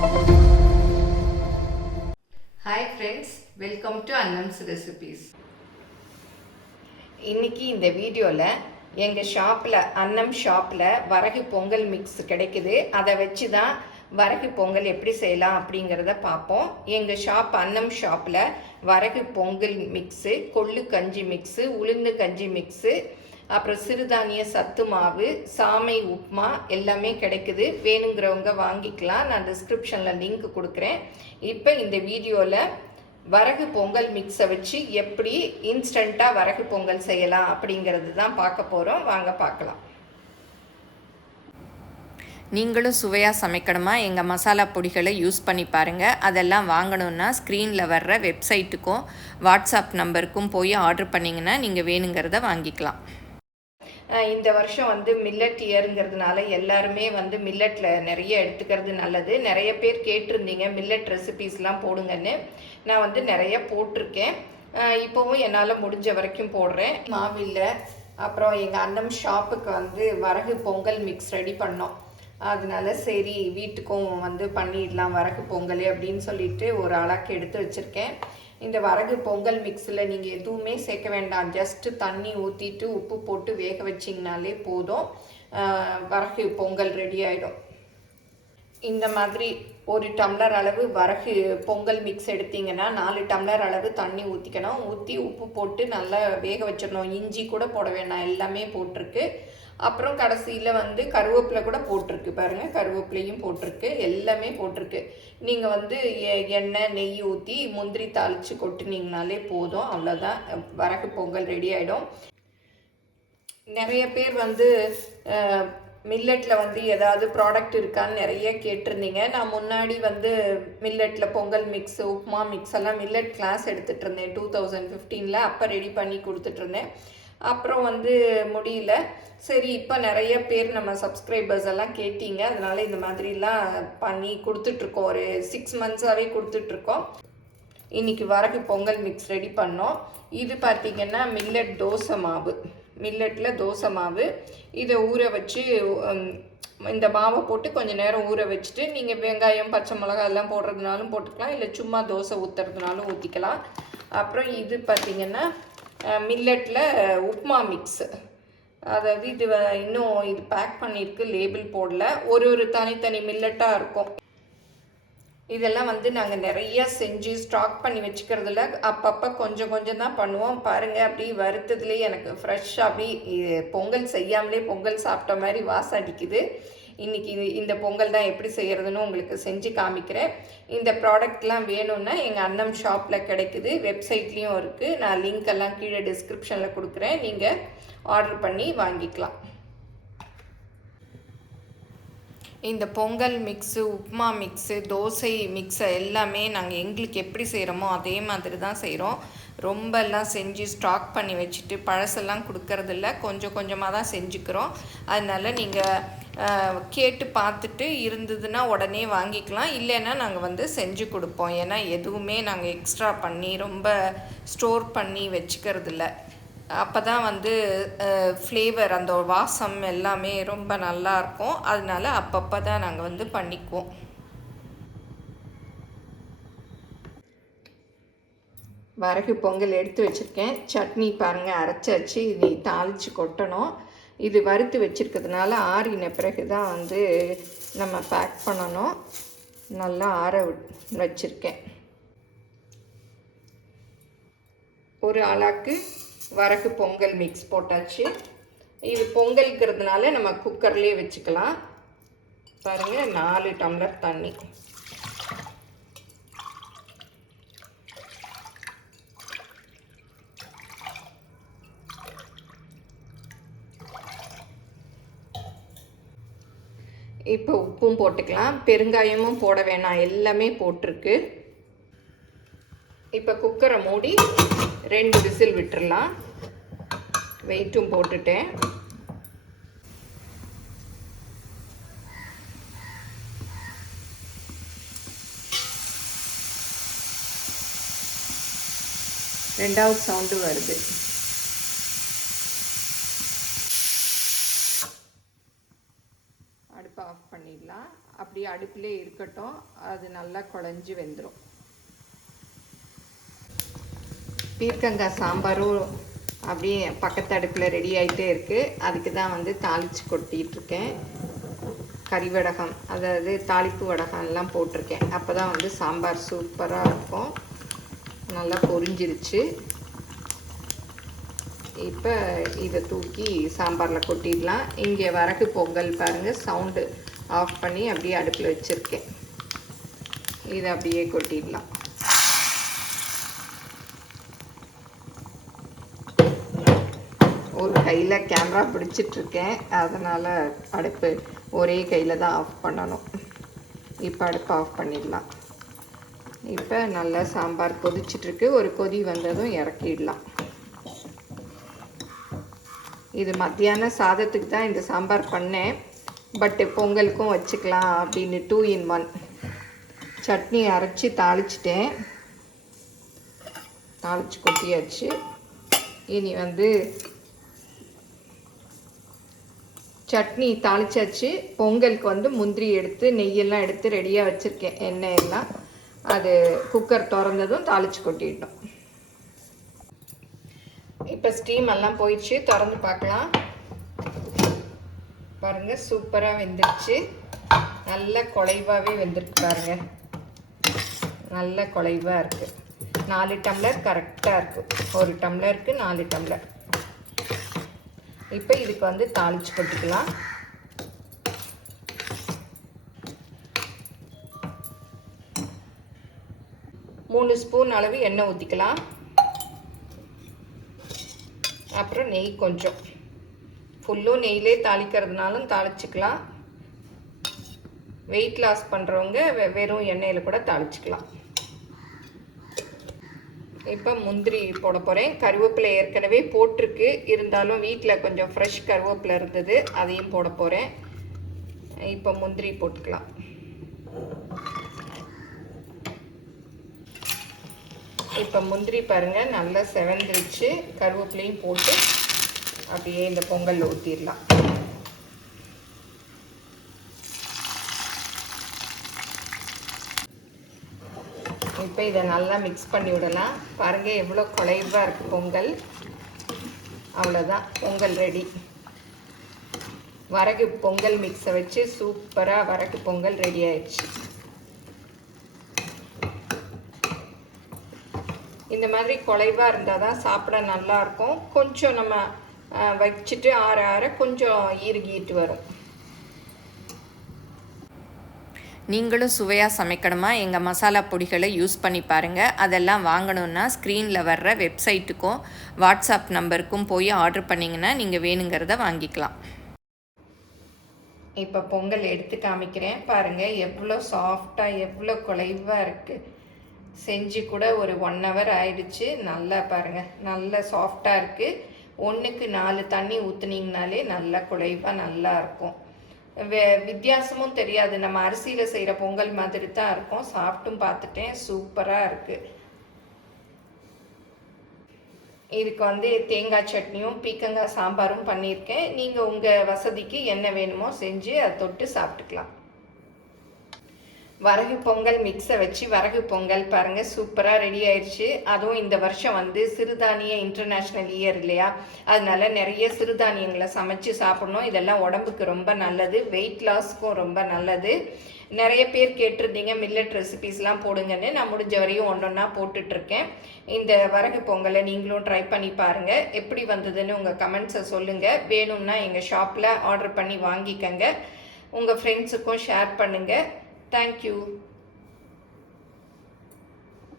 Hi friends, welcome to Annam's Recipes. இன்னைக்கு இந்த வீடியோவில் எங்கள் ஷாப்பில் அன்னம் ஷாப்பில் வரகு பொங்கல் மிக்ஸ் கிடைக்குது. அதை வச்சு தான் வரகு பொங்கல் எப்படி செய்யலாம் அப்படிங்கிறத பார்ப்போம். எங்கள் ஷாப் அன்னம் ஷாப்பில் வரகு பொங்கல் மிக்ஸு, கொள்ளு கஞ்சி மிக்ஸு, உளுந்து கஞ்சி மிக்ஸு, அப்புறம் சிறுதானிய சத்து மாவு, சாமை உப்புமா எல்லாமே கிடைக்குது. வேணுங்கிறவங்க வாங்கிக்கலாம். நான் டிஸ்கிரிப்ஷனில் லிங்க் கொடுக்குறேன். இப்போ இந்த வீடியோவில் வரகு பொங்கல் மிக்ஸை வச்சு எப்படி இன்ஸ்டண்ட்டாக வரகு பொங்கல் செய்யலாம் அப்படிங்கிறது தான் பார்க்க போகிறோம். வாங்க பார்க்கலாம். நீங்களும் சுவையாக சமைக்கணுமா? எங்கள் மசாலா பொடிகளை யூஸ் பண்ணி பாருங்கள். அதெல்லாம் வாங்கணுன்னா ஸ்க்ரீனில் வர்ற வெப்சைட்டுக்கும் வாட்ஸ்அப் நம்பருக்கும் போய் ஆர்டர் பண்ணிங்கன்னா நீங்கள் வேணுங்கிறத வாங்கிக்கலாம். இந்த வருஷம் மில்லட் இயருங்கிறதுனால எல்லாருமே மில்லட்டில் நிறைய எடுத்துக்கிறது நல்லது. நிறைய பேர் கேட்டிருந்தீங்க மில்லட் ரெசிபீஸ்லாம் போடுங்கன்னு. நான் நிறைய போட்டிருக்கேன். இப்போவும் என்னால் முடிஞ்ச வரைக்கும் போடுறேன். மாவில்லை, அப்புறம் எங்கள் அன்னம் ஷாப்புக்கு வரகு பொங்கல் மிக்ஸ் ரெடி பண்ணோம். அதனால சரி வீட்டுக்கும் பண்ணிடலாம் வரகு பொங்கல் அப்படின்னு சொல்லிட்டு ஒரு அழகு எடுத்து வச்சுருக்கேன். இந்த வரகு பொங்கல் மிக்ஸில் நீங்கள் எதுவுமே சேர்க்க வேண்டாம். ஜஸ்ட்டு தண்ணி ஊற்றிட்டு உப்பு போட்டு வேக வச்சிங்கனாலே போதும். வரகு பொங்கல் ரெடி ஆகிடும். இந்த மாதிரி ஒரு டம்ளர் அளவு வரகு பொங்கல் மிக்ஸ் எடுத்திங்கன்னா 4 டம்ளர் அளவு தண்ணி ஊற்றிக்கணும். ஊற்றி உப்பு போட்டு நல்லா வேக வச்சிடணும். இஞ்சி கூட போட வேண்டாம், எல்லாமே போட்டிருக்கு. அப்புறம் கடைசியில் கருவேப்பிலை கூட போட்டிருக்கு பாருங்கள். கருவேப்பிலையும் போட்டிருக்கு, எல்லாமே போட்டிருக்கு. நீங்கள் எண்ணெய் நெய் ஊற்றி முந்திரி தாளித்து கொட்டினீங்கனாலே போதும். அவ்வளோதான், வரகு பொங்கல் ரெடி ஆகிடும். நிறைய பேர் மில்லட்டில் ஏதாவது ப்ராடக்ட் இருக்கான்னு நிறைய கேட்டிருந்தீங்க. நான் முன்னாடி மில்லட்டில் பொங்கல் மிக்ஸ், உப்புமா மிக்ஸ் எல்லாம் மில்லட் கிளாஸ் எடுத்துகிட்டு இருந்தேன் 2015. அப்போ ரெடி பண்ணி கொடுத்துட்ருந்தேன். அப்புறம் முடியல. சரி, இப்போ நிறைய பேர் நம்ம சப்ஸ்கிரைபர்ஸ் எல்லாம் கேட்டீங்க. அதனால இந்த மாதிரிலாம் பண்ணி கொடுத்துட்ருக்கோம். ஒரு 6 மந்த்ஸாகவே கொடுத்துட்ருக்கோம். இன்றைக்கி வரகு பொங்கல் மிக்ஸ் ரெடி பண்ணோம். இது பார்த்திங்கன்னா மில்லட் தோசை மாவு, மில்லட்டில் தோசை மாவு. இதை ஊற வச்சு இந்த மாவை போட்டு கொஞ்சம் நேரம் ஊற வச்சுட்டு நீங்கள் வெங்காயம் பச்சை மிளகாய் எல்லாம் போடுறதுனாலும் போட்டுக்கலாம், இல்லை சும்மா தோசை ஊற்றுறதுனாலும் ஊற்றிக்கலாம். அப்புறம் இது பார்த்திங்கன்னா மில்லட்டில் உப்புமா மிக்ஸு. அதாவது இது இன்னும் இது பேக் பண்ணியிருக்கு, லேபிள் போடல. ஒரு தனித்தனி மில்லட்டாக இருக்கும். இதெல்லாம் நாங்கள் நிறையா செஞ்சு ஸ்டாக் பண்ணி வச்சுக்கிறதுல அப்பப்போ கொஞ்சம் கொஞ்சம் தான் பண்ணுவோம். பாருங்கள், அப்படி வறுத்ததுலேயே எனக்கு ஃப்ரெஷ்ஷாக அப்படி பொங்கல் செய்யாமலே பொங்கல் சாப்பிட்ட மாதிரி வாசம் அடிக்குது. இன்றைக்கி இந்த பொங்கல் தான் எப்படி செய்கிறதுன்னு உங்களுக்கு செஞ்சு காமிக்கிறேன். இந்த ப்ராடக்ட்லாம் வேணும்னா எங்கள் அன்னம் ஷாப்பில் கிடைக்குது, வெப்சைட்லேயும் இருக்குது. நான் லிங்க் எல்லாம் கீழே டிஸ்கிரிப்ஷனில் கொடுக்குறேன், நீங்கள் ஆர்டர் பண்ணி வாங்கிக்கலாம். இந்த பொங்கல் மிக்ஸு, உப்புமா மிக்ஸு, தோசை மிக்ஸை எல்லாமே நாங்கள் எங்களுக்கு எப்படி செய்கிறோமோ அதே மாதிரி தான் செய்கிறோம். ரொம்பலாம் செஞ்சு ஸ்டாக் பண்ணி வச்சுட்டு பழசெல்லாம் கொடுக்கறதில்ல, கொஞ்சம் கொஞ்சமாக தான் செஞ்சுக்கிறோம். அதனால் நீங்கள் கேட்டு பார்த்துட்டு இருந்ததுன்னா உடனே வாங்கிக்கலாம், இல்லைன்னா நாங்கள் செஞ்சு கொடுப்போம். ஏன்னா எதுவுமே நாங்கள் எக்ஸ்ட்ரா பண்ணி ரொம்ப ஸ்டோர் பண்ணி வச்சுக்கிறதில்ல. அப்போ தான் ஃப்ளேவர், அந்த வாசம் எல்லாமே ரொம்ப நல்லாயிருக்கும். அதனால அப்பப்போ தான் நாங்கள் பண்ணிக்குவோம். வரகு பொங்கல் எடுத்து வச்சுருக்கேன். சட்னி பாருங்கள், அரைச்சாச்சு. இது தாளித்து கொட்டணும். இது வறுத்து வச்சுருக்கிறதுனால ஆறின பிறகு தான் நம்ம பேக் பண்ணணும். நல்லா ஆற வச்சுருக்கேன். ஒரு ஆளாக்கு வரகு பொங்கல் மிக்ஸ் போட்டாச்சு. இது பொங்கல்ங்கிறதுனால நம்ம குக்கர்லேயே வச்சுக்கலாம். பாருங்கள், 4 டம்ளர் தண்ணி. இப்போ உப்பும் போட்டுக்கலாம், பெருங்காயமும் போட வேணாம், எல்லாமே போட்டிருக்கு. இப்போ குக்கரை மூடி 2 விசில் விட்டுடலாம். வெயிட்டும் போட்டுட்டேன். ரெண்டாவது சவுண்டு வருது. அடுப்பை ஆஃப் பண்ணிடலாம். அப்படியே அடுப்பில் அடுப்பிலே இருக்கட்டும், அது நல்லா குழஞ்சி வெந்துடும். பீர்க்கங்காய் சாம்பாரும் அப்படியே பக்கத்து அடுப்பில் ரெடி ஆகிட்டே இருக்குது. அதுக்கு தான் வந்து தாளித்து கொட்டிகிட்ருக்கேன். கறி வடகம், அதாவது தாளிப்பு வடகம் எல்லாம் போட்டிருக்கேன். அப்போ தான் வந்து சாம்பார் சூப்பராக இருக்கும். நல்லா பொரிஞ்சிருச்சு. இப்போ இதை தூக்கி சாம்பாரில் கொட்டிடலாம். இங்கே வரகு பொங்கல் பாருங்கள், சவுண்டு ஆஃப் பண்ணி அப்படியே அடுப்பில் வச்சுருக்கேன். இதை அப்படியே கொட்டிடலாம். ஒரு கையில் கேமரா பிடிச்சிட்ருக்கேன், அதனால் அடுப்பு ஒரே கையில் தான் ஆஃப் பண்ணணும். இப்போ அடுப்பு ஆஃப் பண்ணிடலாம். இப்போ நல்லா சாம்பார் கொதிச்சிட்ருக்கு. ஒரு கொதி வந்ததும் இறக்கிடலாம். இது மத்தியான சாதத்துக்கு தான் இந்த சாம்பார் பண்ணேன். பட்டு பொங்கலுக்கும் வச்சுக்கலாம் அப்படின்னு 2 in 1 சட்னி அரைச்சி தாளிச்சிட்டேன். தாளித்து கொட்டியாச்சு. இனி வந்து சட்னி தாளிச்சாச்சு. பொங்கலுக்கு வந்து முந்திரி எடுத்து நெய்யெல்லாம் எடுத்து ரெடியாக வச்சுருக்கேன். எண்ணெய் எல்லாம் அது குக்கர் திறந்ததும் தாளித்து கொட்டிட்டோம். இப்போ ஸ்டீம் எல்லாம் போயிடுச்சு. திறந்து பார்க்கலாம். பாருங்கள், சூப்பராக வெந்துருச்சு. நல்ல குழைவாகவே வெந்திருக்கு பாருங்கள். நல்ல குழைவாக இருக்குது. 4 டம்ளர் கரெக்டாக இருக்குது. 1 டம்ளருக்கு 4 டம்ளர். இப்போ இதுக்கு வந்து தாளித்து கொட்டிக்கலாம். மூணு ஸ்பூன் அளவு எண்ணெய் ஊற்றிக்கலாம். அப்புறம் நெய் கொஞ்சம். ஃபுல்லும் நெய்யிலே தாளிக்கிறதுனாலும் தாளிச்சிக்கலாம். வெயிட் லாஸ் பண்ணுறவங்க வெறும் எண்ணெயில் கூட தாளிச்சிக்கலாம். இப்போ முந்திரி போட போகிறேன். கருவேப்பிலை ஏற்கனவே போட்டிருக்கு, இருந்தாலும் வீட்டில் கொஞ்சம் ஃப்ரெஷ் கருவேப்பிலை இருந்தது, அதையும் போட போகிறேன். இப்போ முந்திரி போட்டுக்கலாம். இப்போ முந்திரி பாருங்கள் நல்லா செவந்துருச்சு. கருவேப்பிலையும் போட்டு அப்படியே இந்த பொங்கல் ஊற்றிடலாம். இப்போ இதை நல்லா மிக்ஸ் பண்ணி விடலாம். பாருங்கள் எவ்வளோ குழைவாக இருக்குது பொங்கல். அவ்வளோதான், பொங்கல் ரெடி. வரகு பொங்கல் மிக்ஸை வச்சு சூப்பராக வரகு பொங்கல் ரெடி ஆயிடுச்சு. இந்த மாதிரி குழைவாக இருந்தால் தான் சாப்பிட நல்லாயிருக்கும். கொஞ்சம் நம்ம வச்சுட்டு ஆற ஆற கொஞ்சம் ஈருகிட்டு வரும். நீங்களும் சுவையாக சமைக்கணுமா? எங்கள் மசாலா பொடிகளை யூஸ் பண்ணி பாருங்கள். அதெல்லாம் வாங்கணுன்னா ஸ்க்ரீனில் வர்ற வெப்சைட்டுக்கும் வாட்ஸ்அப் நம்பருக்கும் போய் ஆர்டர் பண்ணிங்கன்னா நீங்கள் வேணுங்கிறத வாங்கிக்கலாம். இப்போ பொங்கல் எடுத்து காமிக்கிறேன். பாருங்கள் எவ்வளோ சாஃப்டாக எவ்வளோ குழைவாக இருக்குது. செஞ்சு கூட ஒரு 1 hour ஆயிடுச்சு. நல்லா பாருங்கள், நல்ல சாஃப்டாக இருக்குது. 1க்கு 4 தண்ணி ஊற்றுனீங்கனாலே நல்லா குழைவாக நல்லா இருக்கும். வித்தியாசமும் தெரியாது. நம்ம அரிசியில் செய்கிற பொங்கல் மாதிரி தான் இருக்கும். சாப்பிட்டும் பார்த்துட்டேன், சூப்பராக இருக்குது. இதுக்கு வந்து தேங்காய் சட்னியும் பீக்கங்காய் சாம்பாரும் பண்ணியிருக்கேன். நீங்கள் உங்கள் வசதிக்கு என்ன வேணுமோ செஞ்சு அதை தொட்டு சாப்பிட்டுக்கலாம். வரகு பொங்கல் மிக்ஸை வச்சு வரகு பொங்கல் பாருங்கள் சூப்பராக ரெடி ஆயிடுச்சு. அதுவும் இந்த வருஷம் வந்து சிறுதானிய இன்டர்நேஷ்னல் இயர் இல்லையா, அதனால நிறைய சிறுதானியங்களை சமைச்சு சாப்பிடணும். இதெல்லாம் உடம்புக்கு ரொம்ப நல்லது, வெயிட் லாஸ்க்கும் ரொம்ப நல்லது. நிறைய பேர் கேட்டிருந்தீங்க மில்லட் ரெசிபீஸ்லாம் போடுங்கன்னு. நான் முடிஞ்ச வரையும் ஒன்றொன்னா போட்டுட்ருக்கேன். இந்த வரகு பொங்கலை நீங்களும் ட்ரை பண்ணி பாருங்கள். எப்படி வந்ததுன்னு உங்கள் கமெண்ட்ஸை சொல்லுங்கள். வேணும்னா எங்கள் ஷாப்பில் ஆர்டர் பண்ணி வாங்கிக்கங்க. உங்கள் ஃப்ரெண்ட்ஸுக்கும் ஷேர் பண்ணுங்கள். Thank you.